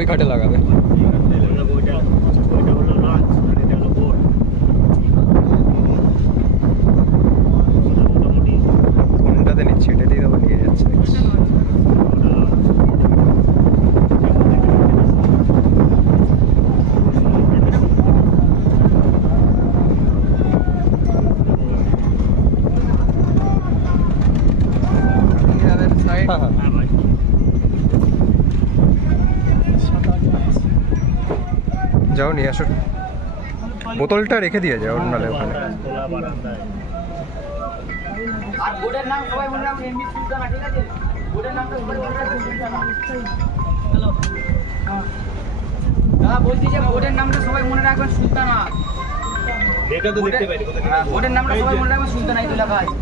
ওই ঘাটে লাগাবে। কোনটাতে নিচ্ছি, এটা দিয়ে আবার নিয়ে যাচ্ছে। যাও নিয়ে আসো, বোতলটা রেখে দিয়ে যাও নালে ওখানে। আর বোর্ডের নাম সবাই মনে রাখবেন, এমবি সুলতানা, ঠিক আছে? বোর্ডের নামটা সবাই মনে রাখবেন, সুলতানা। হ্যালো, দাদা বলছি যে বোর্ডের নামটা সবাই মনে রাখবেন, সুলতানা। এটা তো দেখতে পাই, বোর্ডের নামটা সবাই মনে রাখবেন, সুলতানা, এই তো লেখা আছে।